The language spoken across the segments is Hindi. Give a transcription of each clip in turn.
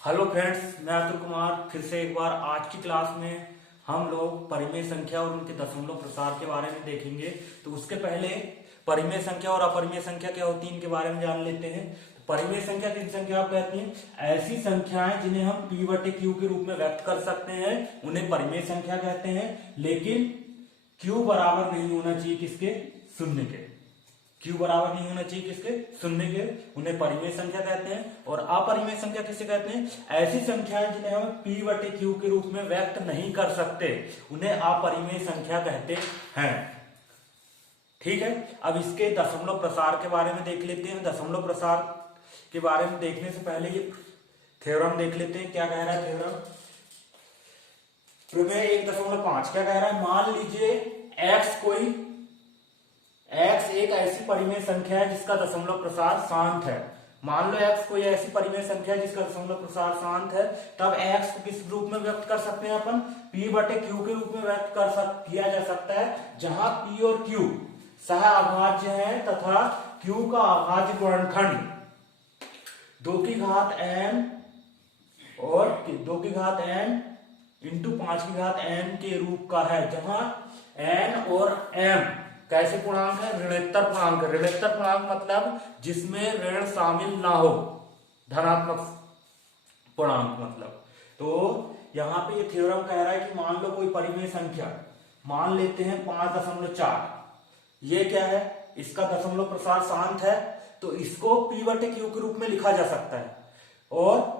हेलो फ्रेंड्स, मैं अतुल कुमार फिर से एक बार आज की क्लास में हम लोग परिमेय संख्या और उनके दशमलव प्रसार के बारे में देखेंगे। तो उसके पहले परिमेय संख्या और अपरिमेय संख्या क्या होती है इनके बारे में जान लेते हैं। तो परिमेय संख्या किन संख्या को कहती हैं? ऐसी संख्याएं जिन्हें हम p बटे क्यू के रूप में व्यक्त कर सकते हैं उन्हें परिमेय संख्या कहते हैं। लेकिन q बराबर नहीं होना चाहिए किसके? शून्य के। q बराबर नहीं होना चाहिए किसके? शून्य के। उन्हें परिमेय संख्या कहते हैं। और अपरिमेय संख्या किसे कहते हैं? ऐसी संख्याएं जिन्हें हम p बटे क्यू के रूप में व्यक्त नहीं कर सकते उन्हें अपरिमेय संख्या कहते हैं। ठीक है, अब इसके दशमलव प्रसार के बारे में देख लेते हैं। दशमलव प्रसार के बारे में देखने से पहले ये थ्योरम देख लेते हैं। क्या कह रहा है थ्योरम? प्रमेय 1.5 क्या कह रहा है? मान लीजिए x एक ऐसी परिमेय संख्या है जिसका दशमलव प्रसार शांत है। मान लो x कोई ऐसी परिमेय संख्या है जिसका दशमलव प्रसार शांत है, तब x को किस रूप में व्यक्त कर सकते हैं अपन? p बटे q के रूप में व्यक्त किया जा सकता है, जहां p और q सह अभाज्य है तथा q का अभाज्य गुणनखंड 2 की घात n और 2 की घात n इंटू 5 की घात n के रूप का है, जहां n और m कैसे पूर्णांक है? ऋणोत्तर पूर्णांक। ऋणोत्तर पूर्णांक मतलब जिसमें ऋण शामिल ना हो, धनात्मक पूर्णांक मतलब। तो यहां पे ये थ्योरम कह रहा है कि मान लो कोई परिमेय संख्या मान लेते हैं 5.4। ये क्या है? इसका दशमलव प्रसार शांत है, तो इसको p बटे क्यू के रूप में लिखा जा सकता है। और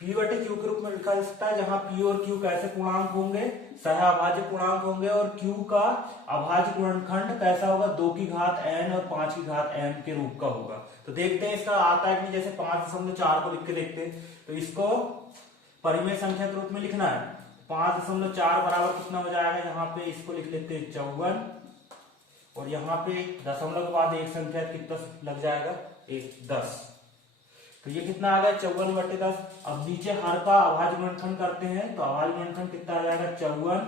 p बटे क्यू के रूप में लिखा जा सकता है जहां p और q कैसे पूर्णांक होंगे? सह अभाज्य पूर्णांक होंगे। और q का अभाज्य गुणनखंड कैसा होगा? 2 की घात n और 5 की घात m के रूप का होगा। तो देखते हैं इसका आता है कि नहीं। जैसे 5.4 को लिख के देखते हैं, तो इसको परिमेय संख्या के रूप में लिखना है। 5.4 बराबर कितना हो जाएगा? यहाँ पे इसको लिख लेते हैं 54, और यहाँ पे दशमलव के बाद एक संख्या कितना लग जाएगा? 10। तो ये कितना आ गया? 54 बटे 10। अब नीचे हर का अभाज्य गुणनखंड करते हैं, तो अभाज्य गुणनखंड कितना आ जाएगा? 54।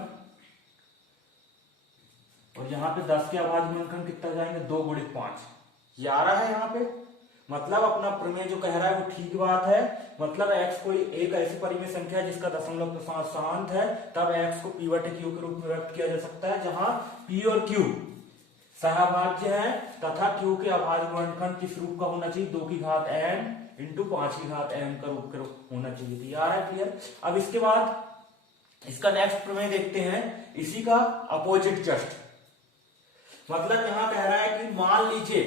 और यहाँ पे 10 के अभाज्य गुणनखंड कितना जाएंगे? 2 गुणित 5, 11 है यहाँ पे। मतलब अपना प्रमेय जो कह रहा है वो ठीक बात है। मतलब x कोई एक ऐसी परिमेय संख्या है जिसका दशमलव प्रसार शांत है, तब x को p बटे q के रूप में व्यक्त किया जा सकता है, जहां p और q सहअभाज्य है तथा q के अभाज्य गुणनखंड किस रूप का होना चाहिए? 2 की घात n इंटू 5 की घात m का रूप होना चाहिए। तो यार है क्लियर। अब इसके बाद इसका नेक्स्ट प्रमेय देखते हैं, इसी का अपोजिट जस्ट। मतलब यहां कह रहा है कि मान लीजिए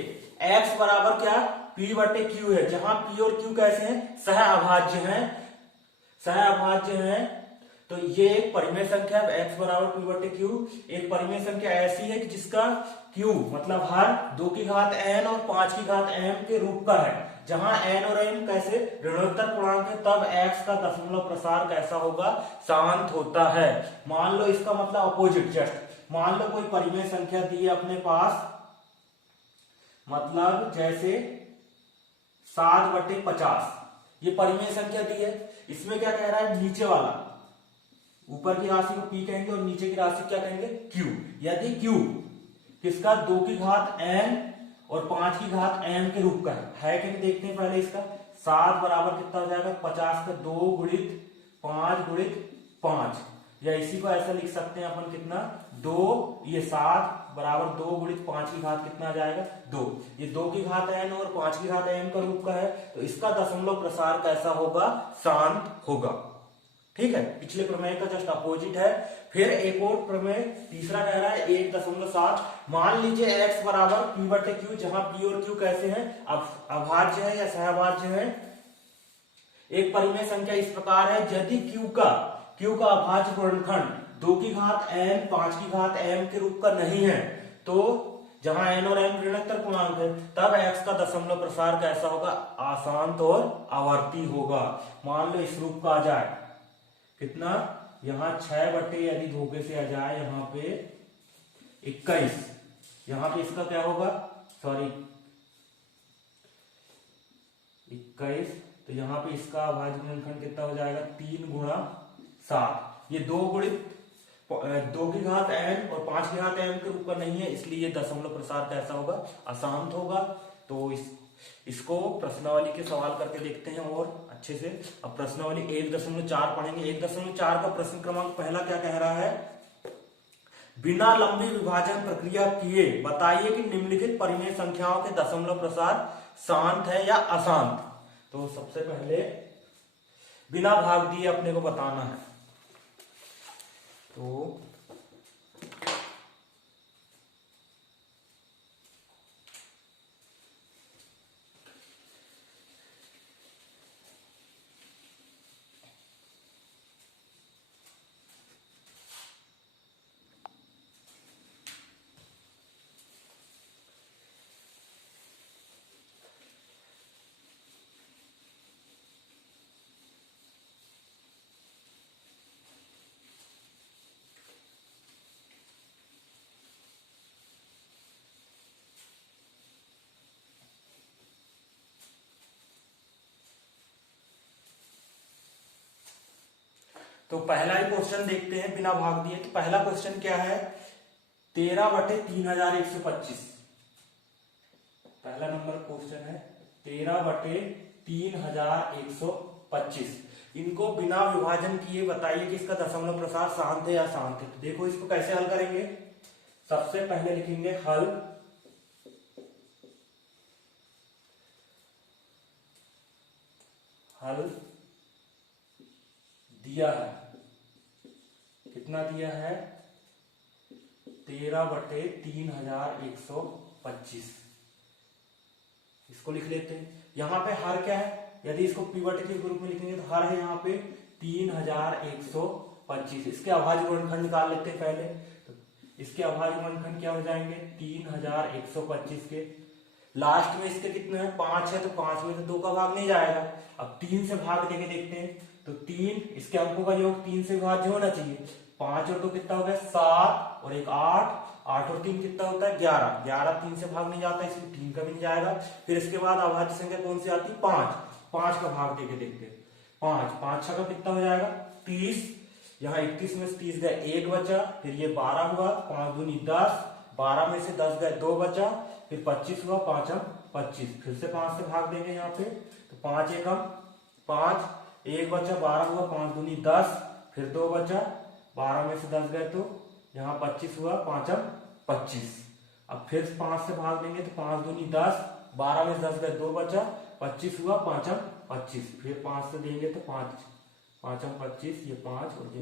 x बराबर क्या? p बटे q है, जहां p और q कैसे हैं? सह अभाज्य हैं। सह अभाज्य हैं, तो ये एक परिमेय संख्या है। x बराबर p बटे q एक परिमेय संख्या ऐसी है कि जिसका q मतलब हर 2 की घात n और 5 की घात m के रूप का है, जहां n और m कैसे? ऋणोत्तर पूर्णांक है, तब x का दशमलव प्रसार कैसा होगा? शांत होता है। मान लो इसका मतलब अपोजिट जस्ट। मान लो कोई परिमेय संख्या दी है अपने पास, मतलब जैसे 7 बटे 50, ये परिमेय संख्या दी है। इसमें क्या कह रहा है? नीचे वाला, ऊपर की राशि को p कहेंगे और नीचे की राशि क्या कहेंगे? q। यदि q किसका? 2 की घात n और 5 की घात m के रूप का है कि नहीं? देखते हैं पहले इसका। 7 बराबर कितना हो जाएगा? 50 का 2 गुणित 5 गुणित 5, या इसी को ऐसा लिख सकते हैं अपन कितना? 2, ये 7 बराबर 2 गुणित 5 की घात कितना आ जाएगा? 2। ये 2 की घात n और 5 की घात m का रूप का है, तो इसका दशमलव प्रसार कैसा होगा? शांत होगा। ठीक है, पिछले प्रमेय का जस्ट अपोजिट है। फिर एक और प्रमेय तीसरा कह रहा है 1.7। मान लीजिए x बराबर p बटे q, जहां p और q कैसे हैं? अभाज्य है या सहअभाज्य है। एक परिमेय संख्या इस प्रकार है, यदि q का अभाज्य गुणनखंड 2 की घात n 5 की घात m के रूप का नहीं है, तो जहां n और m ऋणोत्तर पूर्णांक है, तब x का दशमलव प्रसार कैसा होगा? अशांत और आवर्ती होगा। मान लो इस रूप का आ जाए कितना? यहाँ 6 बटे यदि धोखे से आ जाए यहाँ पे 21, यहाँ पे इसका क्या होगा? सॉरी 21, तो यहाँ पे इसका अभाज्य गुणनखंड कितना हो जाएगा? 3 गुणा 7। ये 2 गुणित 2 की घात n और 5 की घात m के रूप का नहीं है, इसलिए ये दशमलव प्रसार कैसा होगा? अशांत होगा। तो इस इसको प्रश्नावली के सवाल करके देखते हैं और अच्छे से। अब प्रश्नावली 1.4 पढ़ेंगे। 1.4 का प्रश्न क्रमांक पहला क्या कह रहा है, बिना लंबी विभाजन प्रक्रिया किए बताइए कि निम्नलिखित परिमेय संख्याओं के दशमलव प्रसार शांत है या अशांत। तो सबसे पहले बिना भाग दिए अपने को बताना है। तो पहला ही क्वेश्चन देखते हैं बिना भाग दिए। तो पहला क्वेश्चन क्या है, 13/3125। पहला नंबर क्वेश्चन है 13/3125। इनको बिना विभाजन किए बताइए कि इसका दशमलव प्रसार शांत है या अशांत है। तो देखो इसको कैसे हल करेंगे। सबसे पहले लिखेंगे हल दिया है, कितना दिया है 13/3125। इसको लिख लेते हैं। यहां पे हर क्या है, यदि इसको पीवट के रूप में लिखेंगे तो हर है यहाँ पे 3125। इसके अभाज्य गुणनखंड निकाल लेते हैं पहले। तो इसके अभाज्य गुणनखंड क्या हो जाएंगे 3125 के। लास्ट में इसके कितने हैं 5 है, तो 5 में से 2 का भाग नहीं जाएगा। अब 3 से भाग देके देखते हैं। तो 3 इसके अंकों का योग 3 से विभाज्य होना चाहिए। 5 और 2 कितना हो गया 7 और 1 8, 8 और 3 कितना होता है 11। 11 3 से भाग नहीं जाता, इसमें 3 का भी नहीं जाएगा। फिर इसके बाद अभाज्य संख्या कौन सी आती है 5। 5 का भाग देके देखते हैं। 5 5 6 का कितना हो जाएगा 30। यहाँ 31 में से 30 गए 1 बचा, फिर ये 12 हुआ, 5 दूनी 10, 12 में से 10 गए 2 बचा, फिर 25 हुआ, 5 25। फिर से 5 से भाग देंगे यहाँ पे। तो 5 एकम 5, 1 बचा, 12 हुआ, 5 दूनी 10, फिर 2 बचा, 12 में से 10 गए तो यहाँ 25 हुआ, 5 25। अब फिर 5 से भाग देंगे तो 5 दूनी 10, 12 में से 10 गए 2 बचा, 25 हुआ, 5 25। फिर 5 से देंगे तो 5 25, ये 5 और ये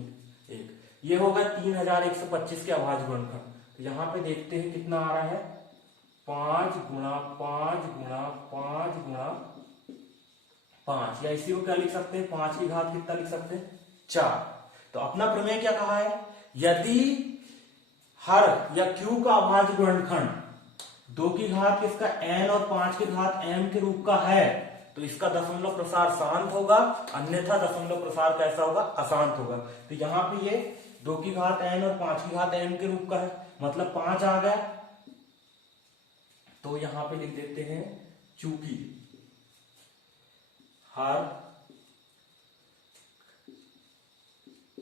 1। ये होगा 3125 के अभाज्य गुणनखंड। तो यहाँ पे देखते हैं कितना आ रहा है 5 गुणा 5 गुणा 5 गुणा 5, या इसी को क्या लिख सकते हैं 5 की घात कितना लिख सकते हैं 4। तो अपना प्रमेय क्या कहा है, यदि हर या क्यू का अभाज्य गुणनखंड 2 की घात किसका n और 5 की घात m के रूप का है तो इसका दशमलव प्रसार शांत होगा, अन्यथा दशमलव प्रसार कैसा होगा अशांत होगा। तो यहाँ पे ये 2 की घात n और 5 की घात m के रूप का है, मतलब 5 आ गया। तो यहां पे लिख देते हैं चूंकि हर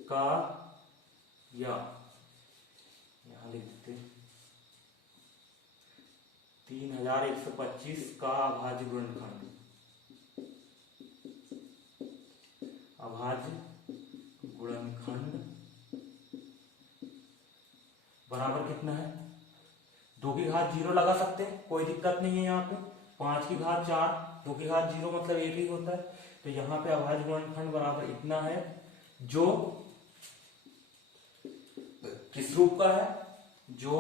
का या यहां लिख देते 3125 का अभाज्य गुणनखंड, अभाज्य गुणनखंड बराबर कितना है 2 की घात 0 लगा सकते हैं, कोई दिक्कत नहीं है। यहाँ पे 5 की घात 4, 2 की घात 0 मतलब 1 ही होता है। तो यहाँ पे अभाज्य गुणनखंड बराबर इतना है जो किस रूप का है, जो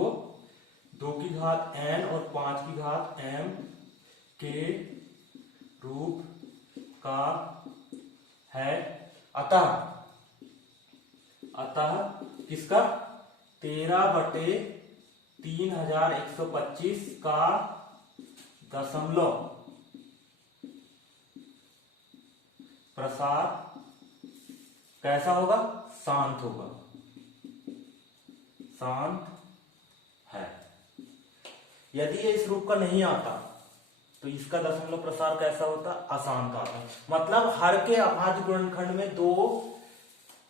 2 की घात n और 5 की घात m के रूप का है। अतः किसका 13/3125 का दशमलव प्रसार कैसा होगा शांत होगा, शांत है। यदि ये इस रूप का नहीं आता तो इसका दशमलव प्रसार कैसा होता अशांत आता। मतलब हर के अभाज्य गुणनखंड में 2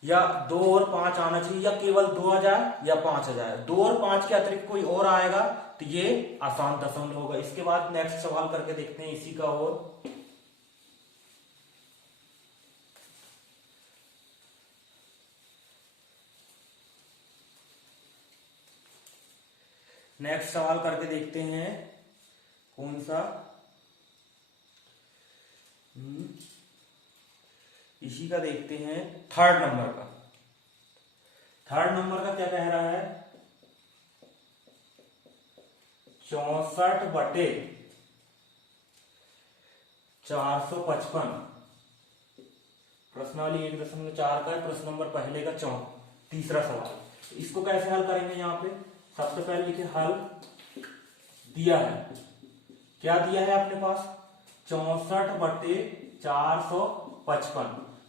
या 2 और 5 आना चाहिए, या केवल 2 आ जाए या 5 आ जाए। 2 और 5 के अतिरिक्त कोई और आएगा तो ये आसान दशमलव होगा। इसके बाद नेक्स्ट सवाल करके देखते हैं इसी का। और नेक्स्ट सवाल करके देखते हैं कौन सा, इसी का देखते हैं, थर्ड नंबर का। थर्ड नंबर का क्या कह रहा है, 64/455। प्रश्नावली 1.4 का है, प्रश्न नंबर पहले का तीसरा सवाल। तो इसको कैसे हल करेंगे, यहाँ पे सबसे पहले लिखे हल दिया है, क्या दिया है अपने पास, 64/455।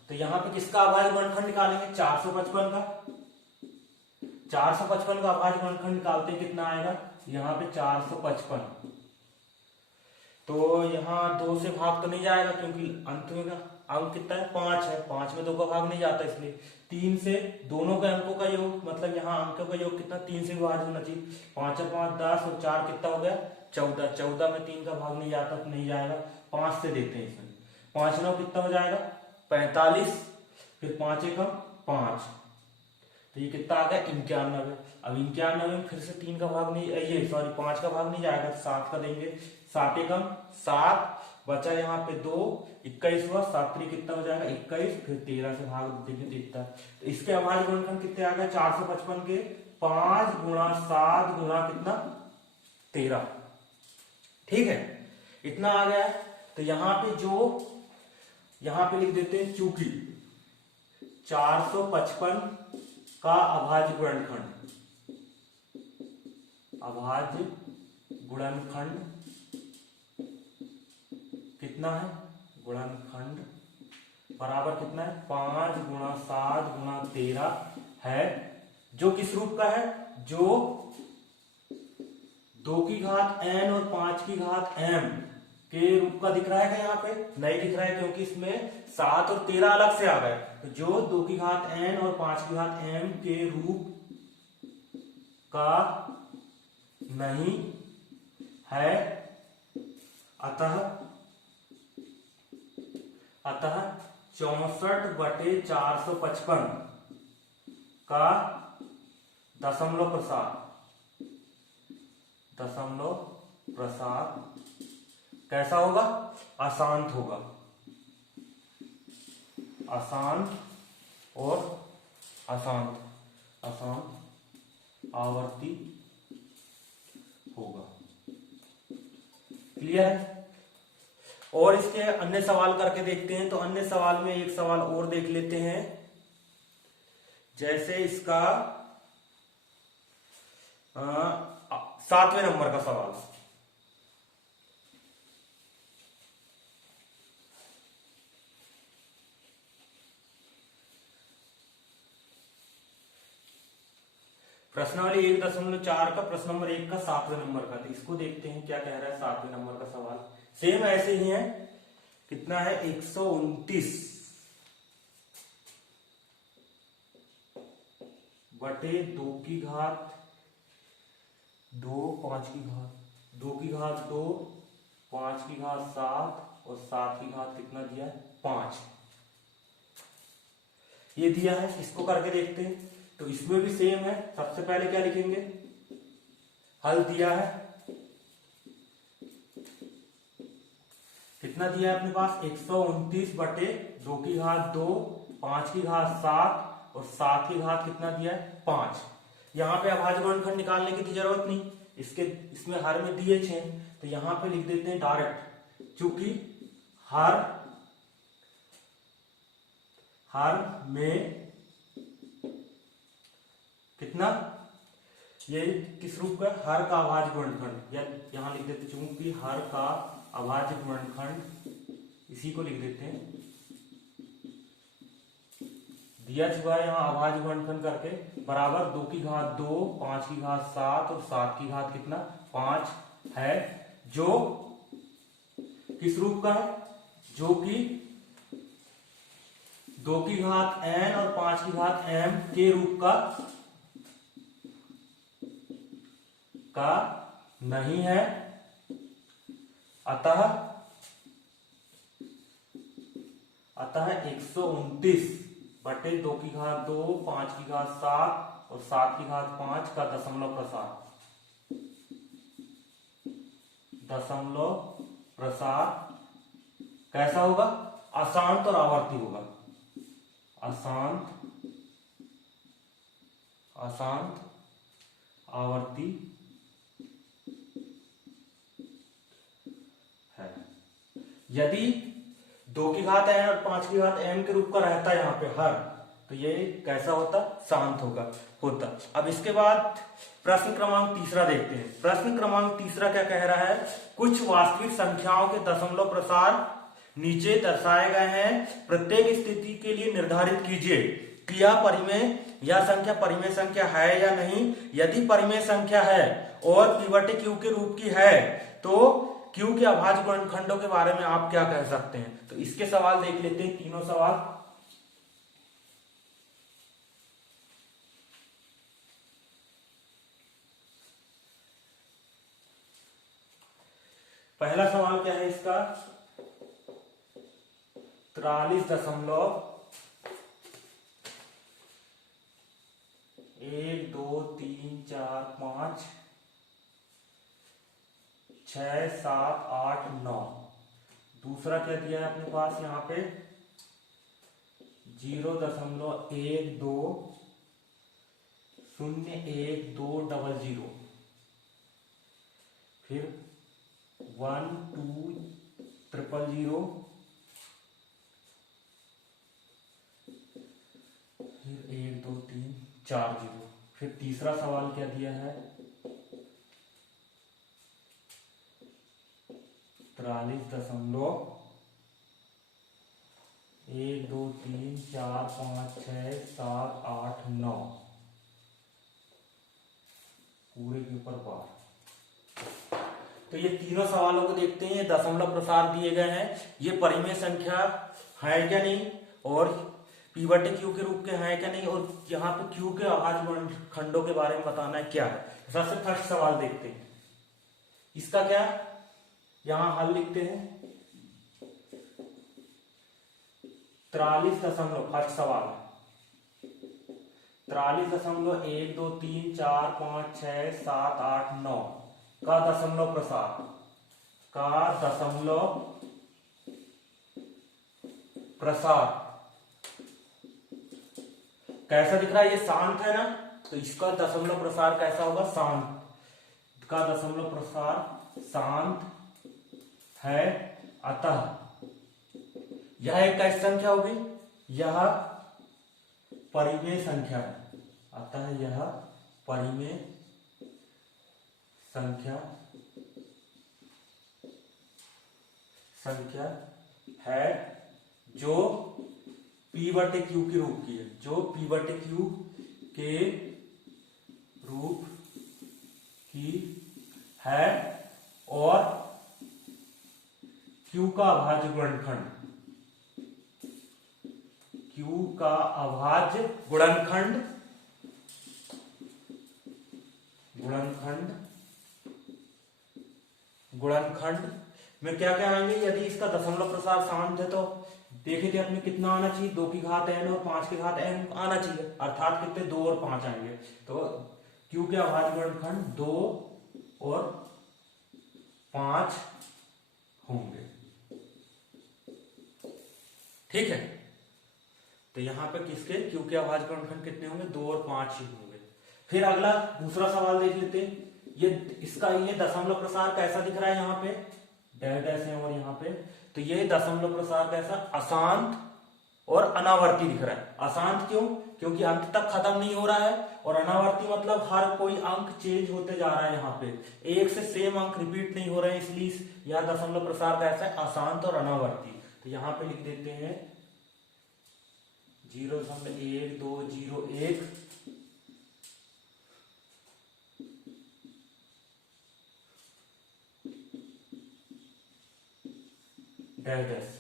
तो यहाँ पे किसका अभाज्य गुणनखंड निकालेंगे, 455 का। 455 का अभाज्य गुणनखंड निकालते हैं, कितना आएगा यहाँ पे 455। तो यहाँ 2 से भाग तो नहीं जाएगा क्योंकि अंत में का अंक कितना है, 5 है, 5 में 2 का भाग नहीं जाता, इसलिए 3 से दोनों के अंकों का योग, मतलब यहाँ अंकों का योग कितना, 3 से विभाजित होना चाहिए। 5 और 5 10 और 4 कितना हो गया, 14। 14 में 3 का भाग नहीं जाता तो नहीं जाएगा। 5 से देते हैं इसमें, 5 9 कितना हो जाएगा, 45। फिर 5 एकम 5, तो ये कितना आ गया, 91। अब 91 में फिर से 3 का भाग नहीं, ये सॉरी 5 का भाग नहीं जाएगा, 7 का देंगे। 7 एकम 7, बचा यहाँ पे 2, 21 हुआ, 7 3 कितना हो जाएगा, 21। फिर 13 से भाग देंगे तो इतना। तो इसके अभाज्य गुणनखंड कितने आ गए, 455 के 5 गुणा 7 गुणा कितना, 13। ठीक है, इतना आ गया। तो यहाँ पे यहाँ पे लिख देते हैं, चूंकि 455 का अभाज्य गुणनखंड कितना है, गुणनखंड बराबर कितना है, 5 गुणा 7 गुणा 13 है, जो किस रूप का है, जो 2 की घात n और 5 की घात m के रूप का दिख रहा है। क्या यहाँ पे नहीं दिख रहा है क्योंकि इसमें 7 और 13 अलग से आ गए। तो जो 2 की घात n और 5 की घात m के रूप का नहीं है, अतः 64/455 का दशमलव प्रसार कैसा होगा, अशांत होगा। अशांत और अशांत आवर्ती होगा। क्लियर है। और इसके अन्य सवाल करके देखते हैं। तो अन्य सवाल में एक सवाल और देख लेते हैं, जैसे इसका 7वें नंबर का सवाल। प्रश्नावली 1.4 का प्रश्न नंबर 1 का 7वें नंबर का। तो इसको देखते हैं क्या कह रहा है 7वें नंबर का सवाल। सेम ऐसे ही है, कितना है, 129 बटे 2 की घात 2 5 की घात 2 की घात 2 5 की घात 7 और 7 की घात कितना दिया है, 5। ये दिया है, इसको करके देखते हैं। तो इसमें भी सेम है। सबसे पहले क्या लिखेंगे, हल दिया है, कितना दिया है अपने पास, 129 बटे 2 की घात 2 5 की घात 7 और 7 की घात कितना दिया है, 5। यहाँ पे अभाज्य गुणनखंड निकालने की तो जरूरत नहीं, इसमें हर में दिए 6, तो यहाँ पे लिख देते हैं डायरेक्ट, चूंकि हर में कितना, ये किस रूप का, हर का अभाज्य गुणनखंड, या यहां लिख देते चूंकि हर का अभाज्य गुणनखंड, इसी को लिख देते हैं, दिया हुआ है यहाँ अभाज्य गुणनखंड करके, बराबर 2 की घात 2 5 की घात 7 और 7 की घात कितना, 5 है, जो किस रूप का है, जो कि 2 की घात n और 5 की घात m के रूप का नहीं है, अतः 129 बटे 2 की घात 2, 5 की घात 7 और 7 की घात 5 का दशमलव प्रसार कैसा होगा? अशांत और आवर्ती होगा। अशांत आवर्ती है। यदि 2 की घात n और 5 की घात m के रूप का रहता है यहाँ पे हर, तो ये कैसा होता? शांत होता। अब इसके बाद प्रश्न क्रमांक तीसरा देखते हैं। प्रश्न क्रमांक तीसरा क्या कह रहा है? कुछ वास्तविक संख्याओं के दशमलव प्रसार नीचे दर्शाए गए हैं, प्रत्येक स्थिति के लिए निर्धारित कीजिए कि यह संख्या परिमेय संख्या है या नहीं। यदि परिमेय संख्या है और p बटे q के रूप की है तो q के अभाज्य गुणनखंडों के बारे में आप क्या कह सकते हैं? तो इसके सवाल देख लेते हैं, तीनों सवाल। पहला सवाल क्या है इसका? 43 दशमलव 1 2 3 4 5 6 7 8 9। दूसरा क्या दिया है अपने पास यहाँ पे? 0.12 0 1 2 00, फिर 1 2 000, फिर 1 2 3 4 0। फिर तीसरा सवाल क्या दिया है? 43 दशमलव 1 2 3 4 5 6 7 8 9 पूरे के ऊपर बार। तो ये तीनों सवालों को देखते हैं। ये दशमलव प्रसार दिए गए हैं, ये परिमेय संख्या है क्या नहीं, और p बटे q के रूप के हैं क्या नहीं, और यहाँ पे q के अभाज्य गुणनखंडों के बारे में बताना है क्या है। सबसे फर्स्ट सवाल देखते हैं। इसका क्या यहाँ हल लिखते हैं। 43 दशमलव फर्स्ट सवाल 43.1 2 3 4 5 6 7 8 9 का दशमलव प्रसार कैसा दिख रहा है? ये शांत है ना, तो इसका दशमलव प्रसार कैसा होगा? शांत का दशमलव प्रसार शांत है, अतः यह एक कैसी संख्या होगी? यह परिमेय संख्या है, अतः यह परिमेय संख्या है जो p बटे q के रूप की है, जो p बटे q के रूप की है और q का अभाज्य गुणनखंड, q का अभाज्य गुणनखंड में क्या क्या आएंगे? यदि इसका दशमलव प्रसार शांत है तो देखे थे अपने कितना आना चाहिए? 2 की घात n और 5 की घात n आना चाहिए, अर्थात कितने? 2 और 5 आएंगे। तो q के अभाज्य गुणनखंड 2 और 5 होंगे। ठीक है, तो यहां पे किसके q के अभाज्य गुणनखंड कितने होंगे? 2 और 5 ही होंगे। फिर अगला दूसरा सवाल देख लेते हैं। ये दशमलव प्रसार कैसा दिख रहा है? यहाँ पे डैश डैश है और यहाँ पे, तो ये दशमलव प्रसार कैसा? अशांत और अनावर्ती दिख रहा है। अशांत क्यों? क्योंकि अंत तक खत्म नहीं हो रहा है, और अनावर्ती मतलब हर कोई अंक चेंज होते जा रहा है। यहाँ पे एक से सेम अंक रिपीट नहीं हो रहे हैं, इसलिए यह दशमलव प्रसार कैसा है? अशांत और अनावर्ती। तो यहाँ पे लिख देते हैं 0.1201 डैश डैश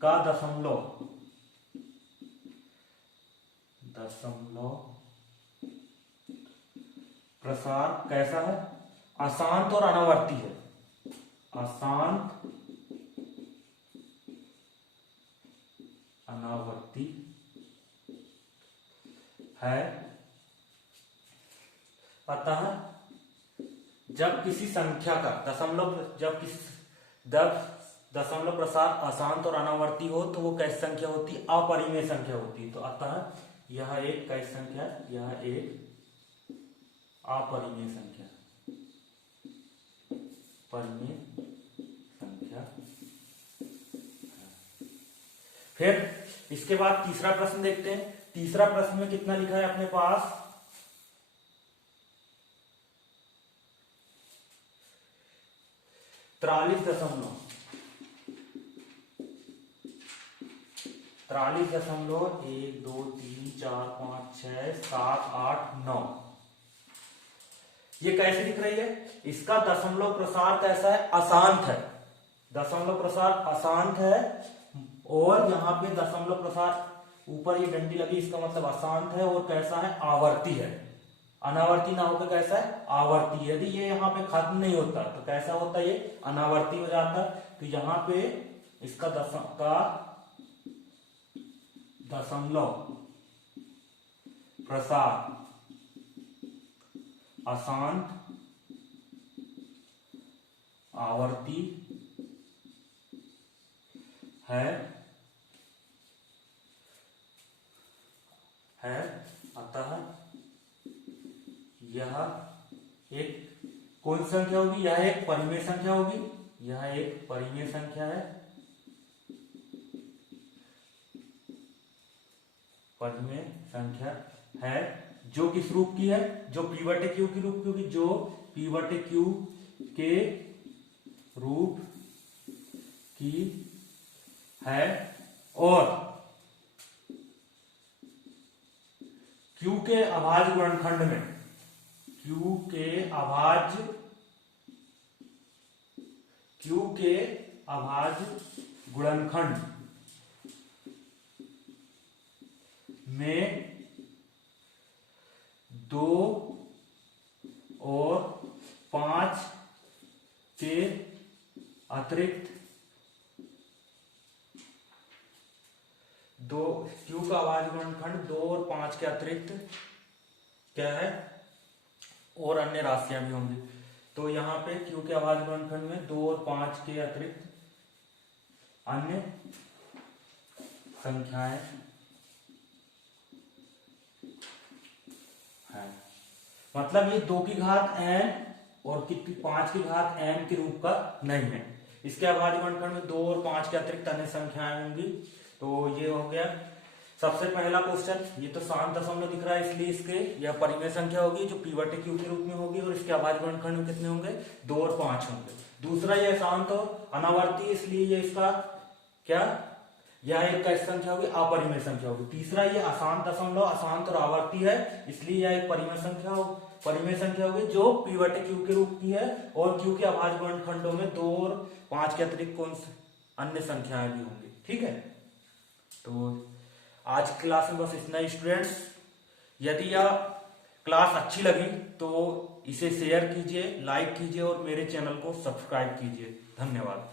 का दशमलव प्रसार कैसा है? अशांत और अनावर्ती है, अशांत अनावर्ती है। अतः जब किसी संख्या का दशमलव प्रसार अशांत और अनावर्ती हो तो वो कैसी संख्या होती है? अपरिमेय संख्या होती है। तो अतः यह एक कैसी संख्या, यह एक अपरिमेय संख्या, परिमेय संख्या। फिर इसके बाद तीसरा प्रश्न देखते हैं। तीसरा प्रश्न में कितना लिखा है अपने पास? 43.1, 2, 3, 4, 5, 6, 7, 8, 9। ये कैसे दिख रही है? इसका दशमलव प्रसार कैसा है? अशांत है। दशमलव प्रसार अशांत है और यहाँ पे दशमलव प्रसार ऊपर ये डंडी लगी, इसका मतलब अशांत है। और कैसा है? आवर्ती है। अनावर्ती ना होकर कैसा है? आवर्ती। यदि ये यहाँ पे खत्म नहीं होता तो कैसा होता? ये अनावर्ती हो जाता। तो यहाँ पे इसका दशमलव प्रसार अशांत, आवर्ती है अतः यह एक कौन सी संख्या होगी? यह एक परिमेय संख्या होगी। यह एक परिमेय संख्या है, परिमेय संख्या है जो किस रूप की है? जो p बटे क्यू के रूप की होगी, जो p बटे क्यू के रूप की है। और q के अभाज्य गुणनखंड में, q के अभाज्य गुणनखंड में 2 और 5 के अतिरिक्त क्यू का अभाज्य गुणनखंड 2 और 5 के अतिरिक्त क्या है? और अन्य राशियां भी होंगी। तो यहाँ पे क्यू के अभाज्य गुणनखंड में 2 और 5 के अतिरिक्त अन्य संख्याएं है। मतलब ये 2 की घात n और कितनी 5 की घात n के रूप का नहीं है। इसके अभाज्य गुणनखंड में 2 और 5 के अतिरिक्त अन्य संख्याएं होंगी। तो ये हो गया सबसे पहला क्वेश्चन। ये तो शांत दशमलव दिख रहा है, इसलिए इसके यह परिमेय संख्या होगी जो p बटे क्यू के रूप में होगी। और इसके अभाज्य गुणनखंड में कितने होंगे? 2 और 5 होंगे। दूसरा यह शांत और अनावर्ती, इसलिए ये इसका क्या, यह एक कैसी संख्या होगी? अपरिमेय संख्या होगी। तीसरा ये अशांत दशमलव, अशांत और आवर्ती है, इसलिए यह एक परिमेय संख्या होगी जो p बटे क्यू के रूप की है। और क्यू के अभाज्य गुणनखंडों में 2 और 5 के अतिरिक्त कौन से अन्य संख्याएं भी होंगी। ठीक है, तो आज की क्लास में बस इतना ही स्टूडेंट्स। यदि यह क्लास अच्छी लगी तो इसे शेयर कीजिए, लाइक कीजिए और मेरे चैनल को सब्सक्राइब कीजिए। धन्यवाद।